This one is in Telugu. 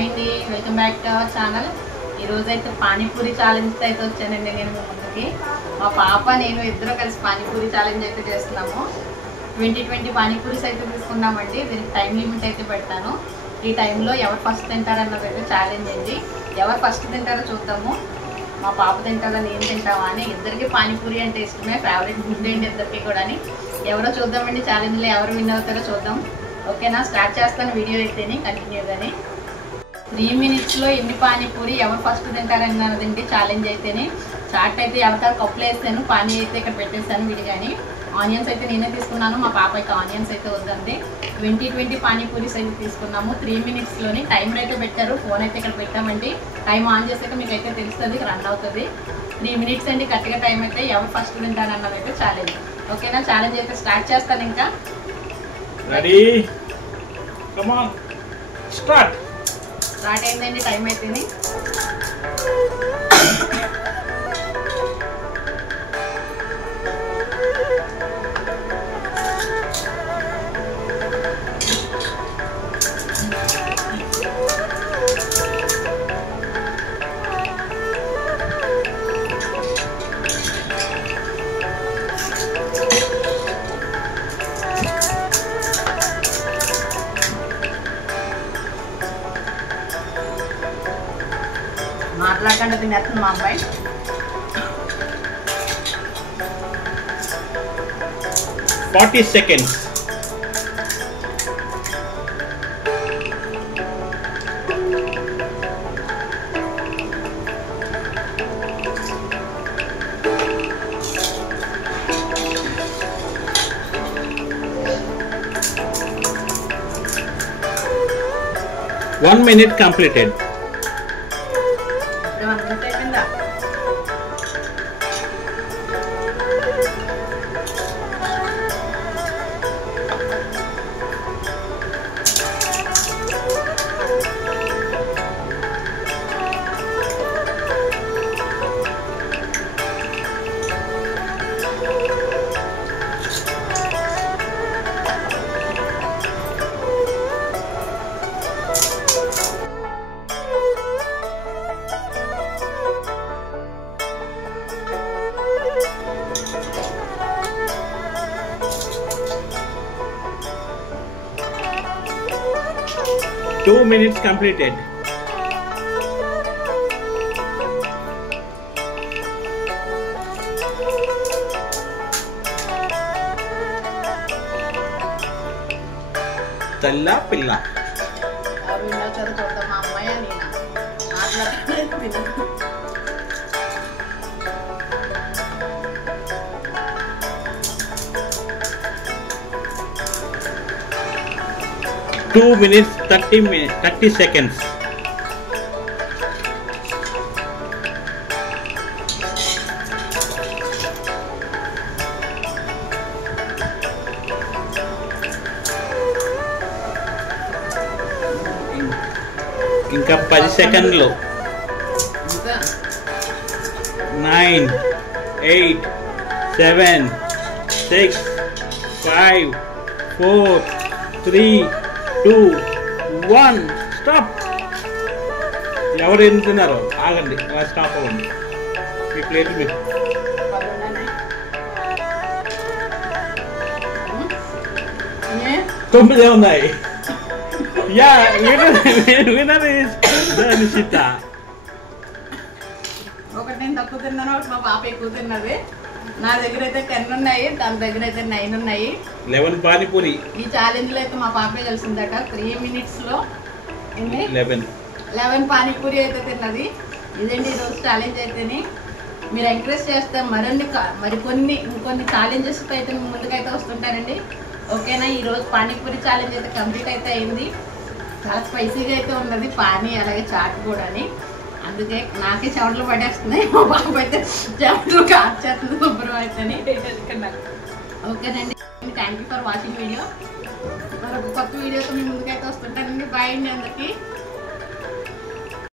హాయ్ అండి, welcome back to our channel. ఈరోజైతే పానీపూరి ఛాలెంజ్తో అయితే వచ్చానండి నేను ముందుకి. మా పాప నేను ఇద్దరు కలిసి పానీపూరి ఛాలెంజ్ అయితే చేస్తున్నాము. 20 పానీపూరీస్ అయితే తీసుకున్నామండి. దీనికి టైం లిమిట్ అయితే పెడతాను. ఈ టైంలో ఎవరు ఫస్ట్ తింటారన్నది అయితే ఛాలెంజ్ అండి. ఎవరు ఫస్ట్ తింటారో చూద్దాము. మా పాప తింటారా నేను తింటావా అని. ఇద్దరికి పానీపూరి అంటే ఇష్టమే, ఫేవరెట్ ఫుడ్ అండి ఇద్దరికి కూడా. ఎవరో చూద్దామండి, ఛాలెంజ్లో ఎవరు విన్ అవుతారో చూద్దాం. ఓకేనా, స్టార్ట్ చేస్తాను వీడియో అయితేనే కంటిన్యూగానే. 3 minutesలో ఎన్ని పానీపూరి ఎవరు ఫస్ట్ తింటారన్నదండి ఛాలెంజ్ అయితేనే. చాట్ అయితే ఎవరికారు కప్పులు వేస్తాను, పానీ అయితే ఇక్కడ పెట్టేస్తాను విడిగాని. ఆనియన్స్ అయితే నేనే తీసుకున్నాను, మా పాప అయితే ఆనియన్స్ అయితే వద్దండి. 20 పానీపూరీస్ అయితే తీసుకున్నాము 3 minutesలోని. టైమర్ అయితే పెట్టారు, ఫోన్ అయితే ఇక్కడ పెట్టామండి. టైం ఆన్ చేసాక మీకు అయితే తెలుస్తుంది, రన్ అవుతుంది. 3 minutes అండి కరెక్ట్గా టైం అయితే. ఎవరు ఫస్ట్ తింటారన్నది అయితే ఛాలెంజ్. ఓకేనా, ఛాలెంజ్ అయితే స్టార్ట్ చేస్తాను. ఇంకా రెడీ, కమ్ ఆన్, స్టార్ట్ అయిందండి, టైం అయితేనే. మాట్లాడకుండా తినేస్తుంది మా అమ్మాయి. Forty seconds. One minute completed. 1 minute అయిపోయిందా? Two minutes completed. Talla pilla. ఎవరు ఇలా చదువుకోవద్దాం, మా అమ్మాయి నేనా? మాట్లాడకుండా తినదు. Two minutes 30 seconds. ఇంకా 10 సెకండ్లు. ఇంకా 9, 8, 7, 6, 5, 4, 3, 2, 1. స్టాప్. ఎవరు తింటున్నారో ఆగండి, అలా స్టాప్ అవ్వండి. మీ ప్లేట్లు మీరు 9 ఉన్నాయి. యా, వినర్ ఇస్ నిషిత. ఒకటి నేను తక్కువ తిన్నాను, ఒకటి మా పాప ఎక్కువ తిన్నది. నా దగ్గర అయితే 10 ఉన్నాయి, దాని దగ్గర అయితే 9 ఉన్నాయి. 11 పానీపూరి. ఈ ఛాలెంజ్ లో అయితే మా పాపే కలిసిందట. 3 minutesలో 11 పానీపూరి అయితే తిన్నది. ఇదండి ఈరోజు ఛాలెంజ్ అయితేనే. మీరు ఎంకరేజ్ చేస్తే ఇంకొన్ని ఛాలెంజెస్ అయితే ముందుకైతే వస్తుంటారండి. ఓకేనా, ఈరోజు పానీపూరి ఛాలెంజ్ అయితే కంప్లీట్ అయితే అయింది. చాలా స్పైసీగా అయితే ఉన్నది పానీ, అలాగే చాట్ కూడా. అందుకే నాకే చెమటలు పడేస్తున్నాయి, మా బాబు అయితే చెమటలు కార్చేస్తుంది శుభ్రం అయితేనే. ఓకేనండి, thank you for watching video. మరొక కొత్త వీడియోతో మీ ముందుకైతే వస్తుంటానండి. బాయ్ అండి అందరికీ.